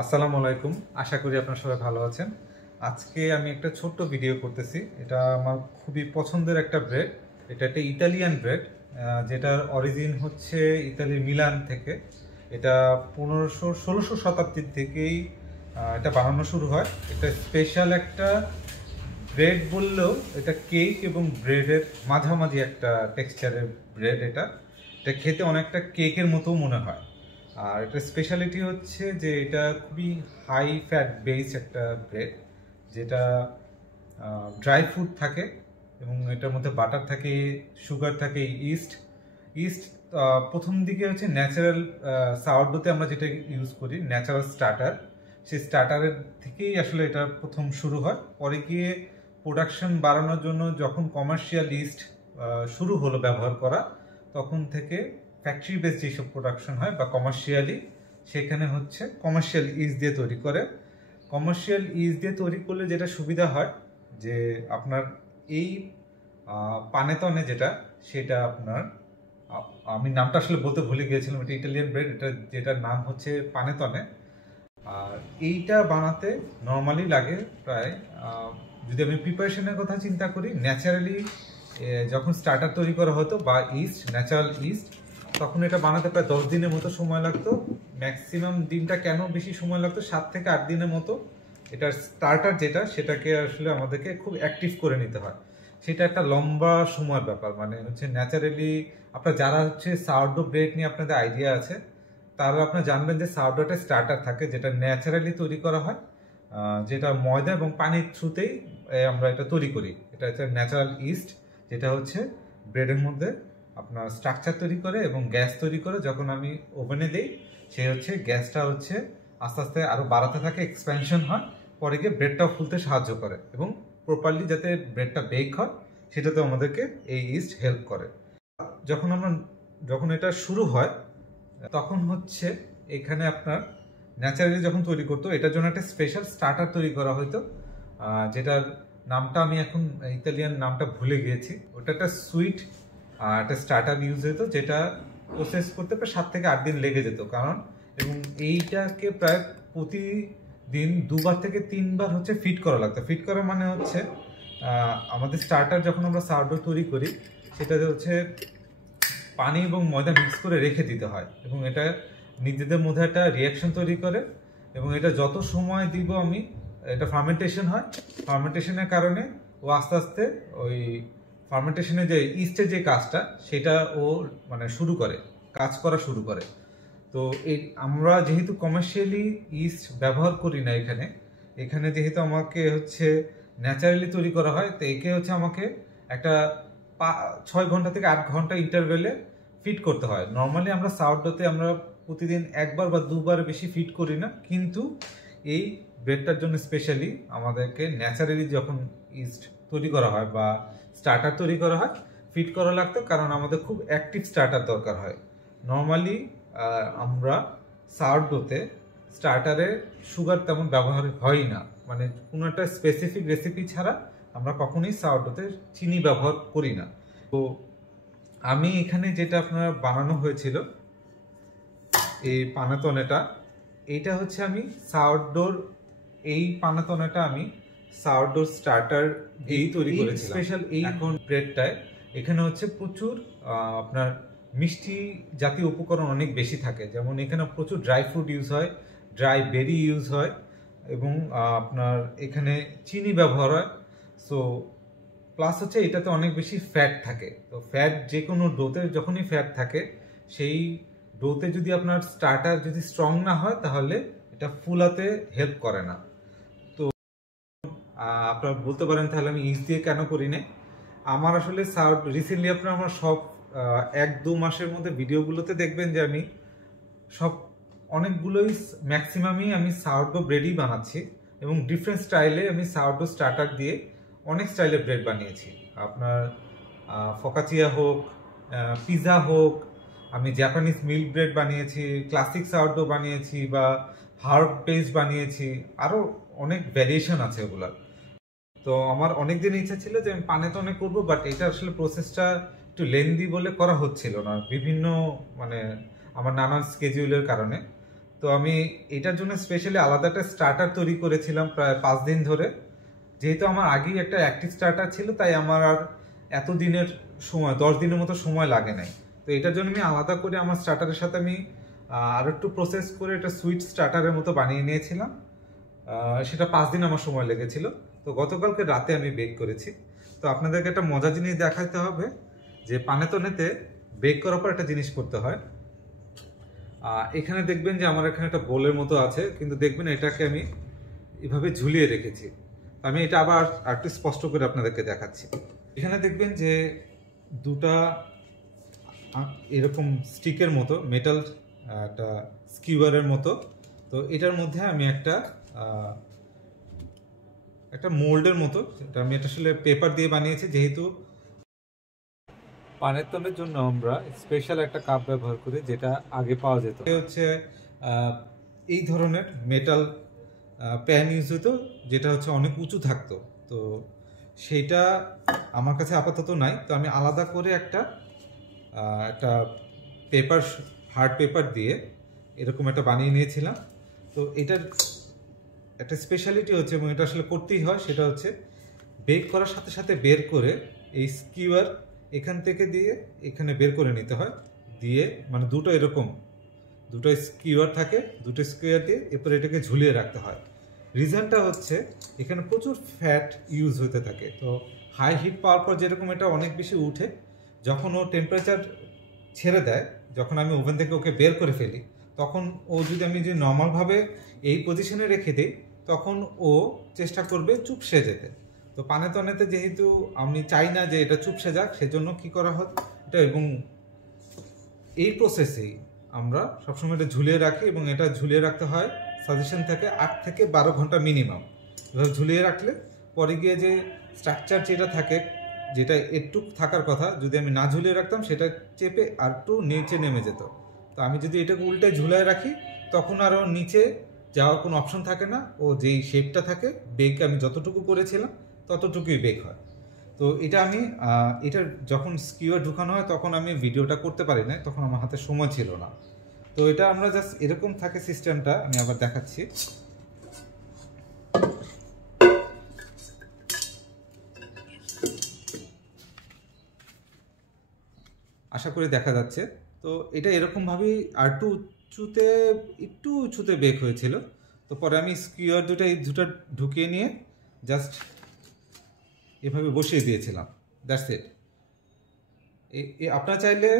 আসসালামু আলাইকুম। আশা করি আপনারা সবাই ভালো আছেন। আজকে আমি একটা ছোট্ট ভিডিও করতেছি। এটা আমার খুবই পছন্দের একটা ব্রেড। এটা একটা ইতালিয়ান ব্রেড, যেটার অরিজিন হচ্ছে ইতালির মিলান থেকে। এটা 1500-1600 শতাব্দীর থেকেই এটা বানানো শুরু হয়। এটা স্পেশাল একটা ব্রেড বললেও এটা কেক এবং ব্রেডের মাঝামাঝি একটা টেক্সচারের ব্রেড। এটা খেতে অনেকটা কেকের মতো মনে হয়। আর এটা স্পেশালিটি হচ্ছে যে এটা খুবই হাই ফ্যাট বেস একটা ব্রেড, যেটা ড্রাই ফ্রুট থাকে এবং এটার মধ্যে বাটার থাকে, সুগার থাকে, ইস্ট ইস্ট প্রথম দিকে হচ্ছে ন্যাচারাল সাওয়ারডোতে আমরা যেটা ইউজ করি ন্যাচারাল স্টার্টার, সেই স্টার্টারের থেকেই আসলে এটা প্রথম শুরু হয়। পরে গিয়ে প্রোডাকশন বাড়ানোর জন্য যখন কমার্শিয়াল ইস্ট শুরু হলো ব্যবহার করা, তখন থেকে ফ্যাক্টরি বেস যেসব প্রোডাকশন হয় বা কমার্শিয়ালি, সেখানে হচ্ছে কমার্শিয়াল ইস্ট দিয়ে তৈরি করে। কমার্শিয়াল ইস্ট দিয়ে তৈরি করলে যেটা সুবিধা হয় যে আপনার এই পানেতনে সেটা আপনার আমি নামটা আসলে বলতে ভুলে গিয়েছিলাম। এটা ইটালিয়ান ব্রেড, যেটার নাম হচ্ছে পানেতনে। আর এইটা বানাতে নর্মালি লাগে প্রায়, যদি আমি প্রিপারেশনের কথা চিন্তা করি, ন্যাচারালি যখন স্টার্টার তৈরি করা হতো বা ইস্ট, ন্যাচারাল ইস্ট, তখন এটা বানাতে প্রায় 10 দিনের মতো সময় লাগতো। ম্যাক্সিমাম দিনটা কেন বেশি সময় লাগতো, 7 থেকে 8 দিনের মতো। এটার স্টার্টার সেটাকে আসলে আমাদেরকে খুব অ্যাক্টিভ করে নিতে হয়। সেটা একটা লম্বা সময়ের ব্যাপার। মানে হচ্ছে ন্যাচারালি আপনার যারা হচ্ছে সাওয়ারডো ব্রেড নিয়ে আপনাদের আইডিয়া আছে, তারা আপনারা জানবেন যে সাওয়ারডোটা স্টার্টার থাকে, যেটা ন্যাচারালি তৈরি করা হয়, যেটা ময়দা এবং পানির থ্রুতেই আমরা এটা তৈরি করি। এটা হচ্ছে ন্যাচারাল ইস্ট, যেটা হচ্ছে ব্রেডের মধ্যে আপনার স্ট্রাকচার তৈরি করে এবং গ্যাস তৈরি করে। যখন আমি ওভেনে দিই, সে হচ্ছে গ্যাসটা হচ্ছে আস্তে আস্তে আরও বাড়াতে থাকে, এক্সপ্যানশন হয়, পরে গিয়ে ব্রেডটাও ফুলতে সাহায্য করে এবং প্রপারলি যাতে ব্রেডটা বেক হয় সেটাতে আমাদেরকে এই ইস্ট হেল্প করে। যখন এটা শুরু হয়, তখন হচ্ছে এখানে আপনার ন্যাচারালি যখন তৈরি করতো, এটার জন্য একটা স্পেশাল স্টার্টার তৈরি করা হতো, যেটার নামটা আমি এখন ইতালিয়ান নামটা ভুলে গিয়েছি। ওটা একটা সুইট একটা স্টার্টার ইউজ হতো, যেটা প্রসেস করতে প্রায় 7 থেকে 8 দিন লেগে যেত। কারণ এবং এইটাকে প্রায় প্রতিদিন 2বার থেকে 3বার হচ্ছে ফিট করা লাগতো। ফিট করা মানে হচ্ছে আমাদের স্টার্টার যখন আমরা সাওয়ারডো তৈরি করি, সেটাতে হচ্ছে পানি এবং ময়দা মিক্স করে রেখে দিতে হয় এবং এটা নিজেদের মধ্যে একটা রিয়াকশন তৈরি করে। এবং এটা যত সময় দিব আমি, এটা ফার্মেন্টেশন হয়। ফার্মেন্টেশনের কারণে ও আস্তে আস্তে ওই ফার্মেন্টেশনের যে ইস্টের যে কাজটা, সেটা ও মানে কাজ করা শুরু করে। তো এই আমরা যেহেতু কমার্শিয়ালি ইস্ট ব্যবহার করি না এখানে যেহেতু আমাকে হচ্ছে ন্যাচারালি তৈরি করা হয়, তো একে হচ্ছে আমাকে একটা 6 ঘন্টা থেকে 8 ঘন্টা ইন্টারভেলে ফিট করতে হয়। নর্মালি আমরা সাওয়ারডোতে আমরা প্রতিদিন 1বার বা 2বার বেশি ফিট করি না, কিন্তু এই ব্রেডটার জন্য স্পেশালি আমাদেরকে ন্যাচারালি যখন ইস্ট তৈরি করা হয় বা স্টার্টার তৈরি করা হয়, ফিট করা লাগতো। কারণ আমাদের খুব অ্যাক্টিভ স্টার্টার দরকার হয়। নর্মালি আমরা সাওয়ারডোতে স্টার্টারে সুগার তেমন ব্যবহার হয় না, মানে কোনো একটা স্পেসিফিক রেসিপি ছাড়া আমরা কখনোই সাওয়ারডোতে চিনি ব্যবহার করি না। তো আমি এখানে যেটা আপনার বানানো হয়েছিল এই পানাতনেটা, এইটা হচ্ছে আমি সাওয়ারডোর আমি সাওয়ারডোর স্টার্টার দিয়েই তৈরি করেছিলাম। স্পেশাল এই ব্রেডটায় এখানে হচ্ছে প্রচুর আপনার মিষ্টি জাতীয় উপকরণ অনেক বেশি থাকে। যেমন এখানে প্রচুর ড্রাই ফ্রুট ইউজ হয়, ড্রাই বেরি ইউজ হয় এবং আপনার এখানে চিনি ব্যবহার হয়। সো প্লাস হচ্ছে এটাতে অনেক বেশি ফ্যাট থাকে। তো ফ্যাট যে কোনো ডোতে যখনই ফ্যাট থাকে, সেই ডোতে যদি আপনার স্টার্টার যদি স্ট্রং না হয়, তাহলে এটা ফুলাতে হেল্প করে না। তো আপনারা বলতে পারেন তাহলে আমি ইস্ট দিয়ে কেন করি না। আমার আসলে রিসেন্টলি আপনার আমার সব 1-2 মাসের মধ্যে ভিডিওগুলোতে দেখবেন যে আমি অনেকগুলোই ম্যাক্সিমামই আমি সাওয়ারডো ব্রেডই বানাচ্ছি এবং ডিফারেন্ট স্টাইলে আমি সাওয়ারডো স্টার্টার দিয়ে অনেক স্টাইলের ব্রেড বানিয়েছি। আপনার ফকাচিয়া হোক, পিৎজা হোক, আমি জাপানিজ মিল্ক ব্রেড বানিয়েছি, ক্লাসিক সাওয়ারডো বানিয়েছি বা হার্ব বেস বানিয়েছি, আরও অনেক ভ্যারিয়েশন আছে ওগুলার। তো আমার অনেক দিন ইচ্ছা ছিল যে আমি পানেতনে করবো, বাট এটা আসলে প্রসেসটা একটু লেন্দি বলে করা হচ্ছিল না, বিভিন্ন মানে আমার নানান স্কেডিউলের কারণে। তো আমি এটার জন্য স্পেশালি আলাদা একটা স্টার্টার তৈরি করেছিলাম প্রায় 5 দিন ধরে। যেহেতু আমার আগেই একটা অ্যাক্টিভ স্টার্টার ছিল, তাই আমার আর এত দিনের সময় 10 দিনের মতো সময় লাগে নাই। তো এটার জন্য আমি আলাদা করে আমার স্টার্টারের সাথে আমি আর একটু প্রসেস করে এটা সুইট স্টার্টারের মতো বানিয়ে নিয়েছিলাম। সেটা 5 দিন আমার সময় লেগেছিল। তো গতকালকে রাতে আমি বেক করেছি। তো আপনাদেরকে একটা মজার জিনিস দেখাতে হবে যে পানেতনেতে বেক করার পর একটা জিনিস করতে হয়। এখানে দেখবেন যে আমার এখানে একটা বোলের মতো আছে, কিন্তু দেখবেন এটাকে আমি এভাবে ঝুলিয়ে রেখেছি। আমি এটা আবার একটু স্পষ্ট করে আপনাদেরকে দেখাচ্ছি। এখানে দেখবেন যে দুটা এরকম স্টিকের মতো মেটাল একটা স্কিউয়ারের মতো। তো এটার মধ্যে আমি একটা মোল্ডের মতো, এটা আমি এটা আসলে পেপার দিয়ে বানিয়েছি। যেহেতু পানেতনের জন্য আমরা স্পেশাল একটা কাপ ব্যবহার করি, যেটা আগে পাওয়া যেত। হচ্ছে এই ধরনের মেটাল প্যান ইউজ হতো, যেটা হচ্ছে অনেক উঁচু থাকতো। তো সেইটা আমার কাছে আপাতত নাই। তো আমি আলাদা করে একটা পেপার, হার্ড পেপার দিয়ে এরকম একটা বানিয়ে নিয়েছিলাম। তো এটার একটা স্পেশালিটি হচ্ছে, এবং এটা আসলে করতেই হয়, সেটা হচ্ছে বেক করার সাথে সাথে বের করে এই স্কিউয়ার এখান থেকে দিয়ে এখানে বের করে নিতে হয়। দিয়ে মানে দুটো স্কিউয়ার থাকে, দুটো স্কিউয়ার দিয়ে এরপর এটাকে ঝুলিয়ে রাখতে হয়। রিজনটা হচ্ছে এখানে প্রচুর ফ্যাট ইউজ হতে থাকে। তো হাই হিট পাওয়ার পর যেরকম এটা অনেক বেশি উঠে, যখন ও টেম্পারেচার ছেড়ে দেয়, যখন আমি ওভেন থেকে ওকে বের করে ফেলি, তখন যদি আমি নর্মালভাবে এই পজিশনে রেখে দিই, তখন ও চেষ্টা করবে চুপসে যেতে। তো পানেতনেতে যেহেতু আমি চাই না যে এটা চুপসে যাক, সেজন্য কি করা হয় এটা, এবং এই প্রসেসেই আমরা সবসময় এটা ঝুলিয়ে রাখি, এবং এটা ঝুলিয়ে রাখতে হয় সাজেশন থেকে 8 থেকে 12 ঘন্টা মিনিমাম। এভাবে ঝুলিয়ে রাখলে পরে গিয়ে যে স্ট্রাকচার যেটা থাকে, যেটা একটু থাকার কথা, যদি আমি না ঝুলিয়ে রাখতাম সেটা চেপে আর একটু নিচে নেমে যেত। তো আমি যদি এটাকে উল্টে ঝুলায় রাখি, তখন আরও নিচে যাওয়ার কোনো অপশন থাকে না। ও যেই শেপটা থাকে, বেক আমি যতটুকু করেছিলাম ততটুকুই বেক হয়। তো এটা আমি এটা যখন স্কিউয়ার ঢুকানো হয়, তখন আমি ভিডিওটা করতে পারি না, তখন আমার হাতে সময় ছিল না। তো এটা আমরা জাস্ট এরকম থাকে সিস্টেমটা, আমি আবার দেখাচ্ছি। আশা করি দেখা যাচ্ছে। তো এটা এরকমভাবেই আর একটু উঁচুতে বেক হয়েছিল। তো পরে আমি স্কিউয়ার দুটো ঢুকিয়ে নিয়ে জাস্ট এভাবে বসিয়ে দিয়েছিলাম। That's it. আপনারা চাইলে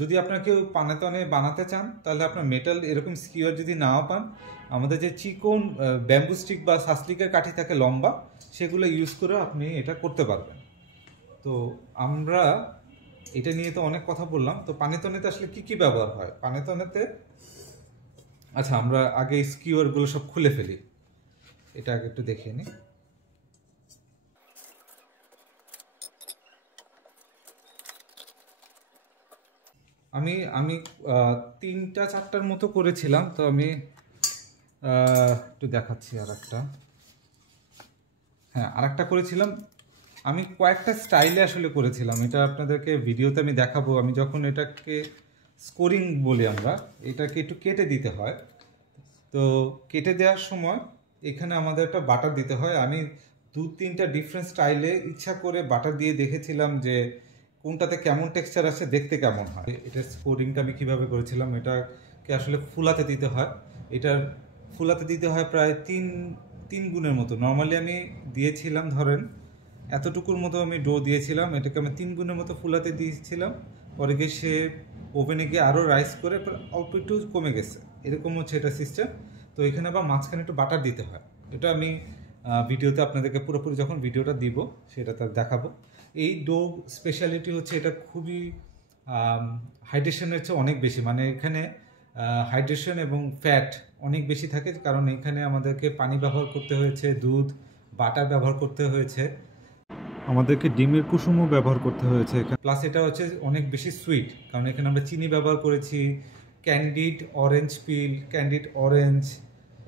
যদি আপনারা কেউ পানেতনে বানাতে চান, তাহলে আপনার মেটাল এরকম স্কিউয়ার যদি নাও পান, আমাদের যে চিকন ব্যাম্বু স্টিক বা সাসলিকের কাঠি থাকে লম্বা, সেগুলো ইউজ করে আপনি এটা করতে পারবেন। তো আমরা এটা নিয়ে তো অনেক কথা বললাম। তো পানেতনেতে আসলে কি কি ব্যবহার হয় পানেতনেতে? আচ্ছা, আমরা আগে স্কিউয়ারগুলো সব খুলে ফেলি, এটা আগে একটু দেখিয়ে নিই। আমি 3-4টার মতো করেছিলাম। তো আমি একটু দেখাচ্ছি আরেকটা করেছিলাম। আমি কয়েকটা স্টাইলে আসলে করেছিলাম, এটা আপনাদেরকে ভিডিওতে আমি দেখাবো। আমি যখন এটাকে স্কোরিং বলি আমরা, এটাকে একটু কেটে দিতে হয়। তো কেটে দেওয়ার সময় এখানে আমাদের একটা বাটার দিতে হয়। আমি 2-3টা ডিফারেন্ট স্টাইলে ইচ্ছা করে বাটার দিয়ে দেখেছিলাম যে কোনটাতে কেমন টেক্সচার আসে, দেখতে কেমন হয়। এটা স্কোরিংটা আমি কিভাবে করেছিলাম, এটাকে আসলে ফুলাতে দিতে হয়। ফুলাতে দিতে হয় প্রায় তিন গুণের মতো। নর্মালি আমি দিয়েছিলাম, ধরেন এতটুকুর মতো আমি ডো দিয়েছিলাম, এটাকে আমি 3 গুণের মতো ফুলাতে দিয়েছিলাম। পরে গিয়ে সে ওভেনে গিয়ে আরও রাইস করে অল্প একটু কমে গেছে, এরকম হচ্ছে এটা সিস্টেম। তো এখানে আবার মাঝখানে একটু বাটার দিতে হয়। এটা আমি ভিডিওতে আপনাদেরকে পুরোপুরি যখন ভিডিওটা দিব সেটা তার দেখাবো। এই ডো স্পেশালিটি হচ্ছে এটা খুবই হাইড্রেশনের চেয়ে অনেক বেশি, মানে এখানে হাইড্রেশন এবং ফ্যাট অনেক বেশি থাকে, কারণ এখানে আমাদেরকে পানি ব্যবহার করতে হয়েছে, দুধ, বাটার ব্যবহার করতে হয়েছে, আমাদেরকে ডিমের কুসুমও ব্যবহার করতে হয়েছে। প্লাস এটা হচ্ছে অনেক বেশি সুইট, কারণ এখানে আমরা চিনি ব্যবহার করেছি, ক্যান্ডিড অরেঞ্জ,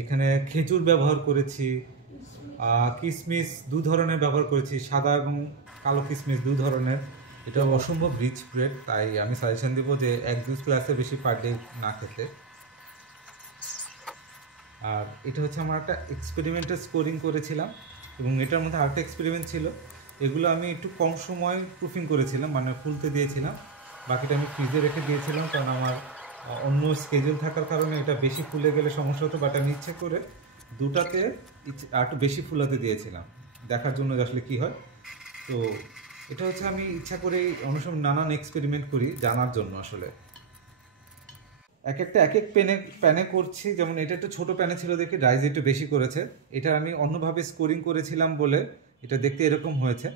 এখানে খেজুর ব্যবহার করেছি, কিশমিশ 2 ধরনের ব্যবহার করেছি, সাদা এবং কালো কিশমিশ 2 ধরনের। এটা অসম্ভব রিচ ব্রেড, তাই আমি সাজেশন দিব যে 1-2 গ্লাসের বেশি পার ডে না খেতে। আর এটা হচ্ছে আমার একটা এক্সপেরিমেন্টাল স্কোরিং করেছিলাম, এবং এটার মধ্যে আরেকটা এক্সপেরিমেন্ট ছিল। এগুলো আমি একটু কম সময় প্রুফিং করেছিলাম, মানে ফুলতে দিয়েছিলাম, বাকিটা আমি ফ্রিজে রেখে দিয়েছিলাম, কারণ আমার অন্য স্কেজুল থাকার কারণে এটা বেশি ফুলে গেলে সমস্যা হতো। বাট আমি ইচ্ছে করে দুটাতে আর একটু বেশি ফুলাতে দিয়েছিলাম, দেখার জন্য যে আসলে কী হয়। তো এটা হচ্ছে আমি ইচ্ছা করে অনেক সময় নানান এক্সপেরিমেন্ট করি জানার জন্য আসলে। এক এক প্যানে করছি, যেমন এটা একটু ছোটো প্যানে ছিল দেখে রাইস একটু বেশি করেছে। এটা আমি অন্যভাবে স্কোরিং করেছিলাম বলে এটা দেখতে এরকম হয়েছে।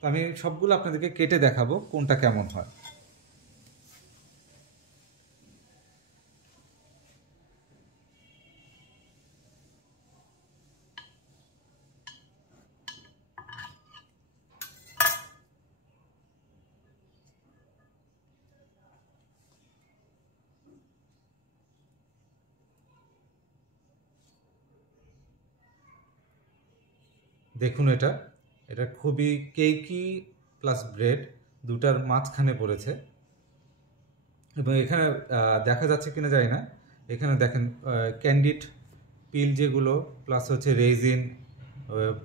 তো আমি সবগুলো আপনাদেরকে কেটে দেখাবো কোনটা কেমন হয়। দেখুন, এটা খুবই কেকি প্লাস ব্রেড দুটার মাঝখানে পড়েছে, এবং এখানে দেখা যাচ্ছে কিনা জানি না। এখানে দেখেন ক্যান্ডিড পিল যেগুলো, প্লাস হচ্ছে রেজিন,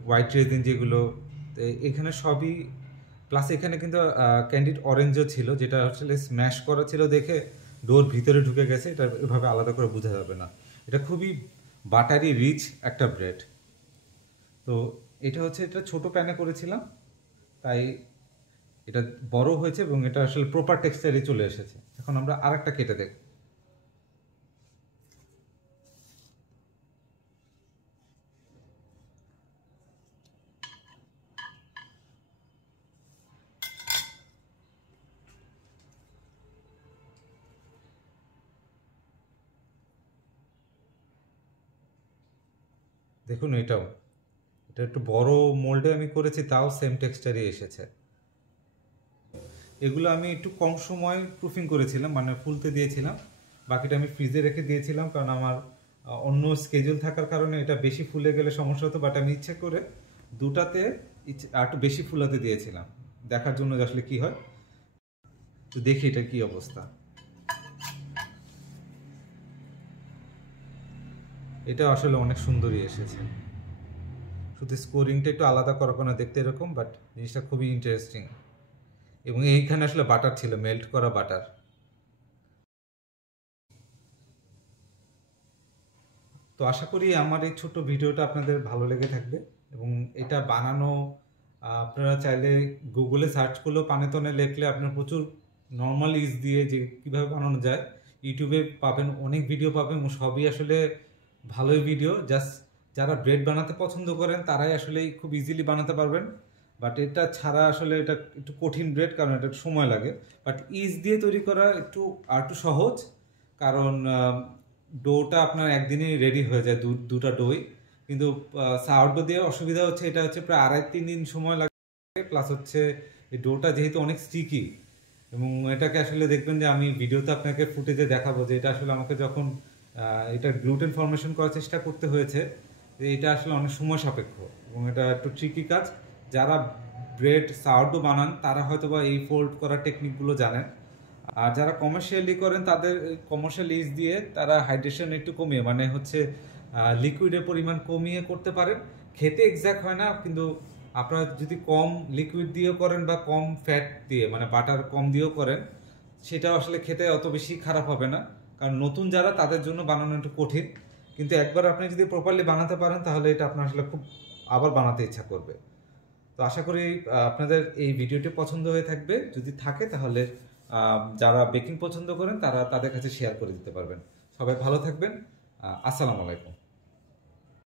হোয়াইট রেজিন যেগুলো, এখানে সবই, প্লাস এখানে কিন্তু ক্যান্ডিড অরেঞ্জও ছিল, যেটা আসলে স্ম্যাশ করা ছিল দেখে ডোর ভিতরে ঢুকে গেছে। এটা এভাবে আলাদা করে বোঝা যাবে না। এটা খুবই বাটারি রিচ একটা ব্রেড। তো এটা ছোট প্যানে করেছিলাম, তাই এটা বড় হয়েছে এবং এটা আসলে প্রপার টেক্সচারে চলে এসেছে। এখন আমরা আরেকটা কেটে দেখব। দেখুন, এটা একটু বড় মোল্ডে আমি করেছি, তাও সেম টেক্সচারই এসেছে। এগুলো আমি একটু কম সময় প্রুফিং করেছিলাম, মানে ফুলতে দিয়েছিলাম, বাকিটা আমি ফ্রিজে রেখে দিয়েছিলাম, কারণ আমার অন্য স্কেজুল থাকার কারণে এটা বেশি ফুলে গেলে সমস্যা হতো। বাট আমি ইচ্ছে করে দুটাতে আর একটু বেশি ফুলাতে দিয়েছিলাম, দেখার জন্য যে আসলে কী হয়। তো দেখি এটা কী অবস্থা। এটা আসলে অনেক সুন্দরই এসেছে, শুধু স্কোরিংটা একটু আলাদা করার কারণে দেখতে এরকম, বাট জিনিসটা খুবই ইন্টারেস্টিং। এবং এইখানে আসলে বাটার ছিল, মেল্ট করা বাটার। তো আশা করি আমার এই ছোট্ট ভিডিওটা আপনাদের ভালো লেগে থাকবে, এবং এটা বানানো আপনারা চাইলে গুগলে সার্চ করলেও পানেতনে লিখলে আপনার প্রচুর নর্মাল ইজ দিয়ে যে কীভাবে বানানো যায় ইউটিউবে পাবেন, অনেক ভিডিও পাবেন, সবই আসলে ভালোই ভিডিও। জাস্ট যারা ব্রেড বানাতে পছন্দ করেন তারাই আসলে খুব ইজিলি বানাতে পারবেন। বাট এটা ছাড়া আসলে এটা একটু কঠিন ব্রেড, কারণ এটা সময় লাগে। বাট ইজ দিয়ে তৈরি করা একটু সহজ, কারণ ডোটা আপনার একদিনেই রেডি হয়ে যায়, দুটা ডোই। কিন্তু সাওয়ারডো দিয়ে অসুবিধা হচ্ছে, এটা প্রায় 2.5-3 দিন সময় লাগে। প্লাস এই ডোটা যেহেতু অনেক স্টিকি, এবং এটাকে আসলে দেখবেন যে আমি ভিডিওতে আপনাকে ফুটেজে দেখাবো যে এটা আসলে আমাকে যখন এটা গ্লুটেন ফর্মেশন করার চেষ্টা করতে হয়েছে, যে এটা আসলে অনেক সময় সাপেক্ষ এবং এটা একটু ট্রিকি কাজ। যারা ব্রেড সাওয়ারডো বানান তারা হয়তো বা এই ফোল্ড করার টেকনিকগুলো জানেন, আর যারা কমার্শিয়ালি করেন তাদের কমার্শিয়াল ইজ দিয়ে তারা হাইড্রেশন একটু কমিয়ে, মানে লিকুইডের পরিমাণ কমিয়ে করতে পারেন। খেতে এক্স্যাক্ট হয় না, কিন্তু আপনারা যদি কম লিকুইড দিয়েও করেন বা কম ফ্যাট দিয়ে, মানে বাটার কম দিয়েও করেন, সেটাও আসলে খেতে অত বেশি খারাপ হবে না। কারণ নতুন যারা, তাদের জন্য বানানো একটু কঠিন, কিন্তু একবার আপনি যদি প্রপারলি বানাতে পারেন তাহলে এটা আপনার আসলে খুব আবার বানাতে ইচ্ছা করবে। তো আশা করি আপনাদের এই ভিডিওটি পছন্দ হয়ে থাকবে। যদি থাকে তাহলে যারা বেকিং পছন্দ করেন তারা তাদের কাছে শেয়ার করে দিতে পারবেন। সবাই ভালো থাকবেন। আসসালামু আলাইকুম।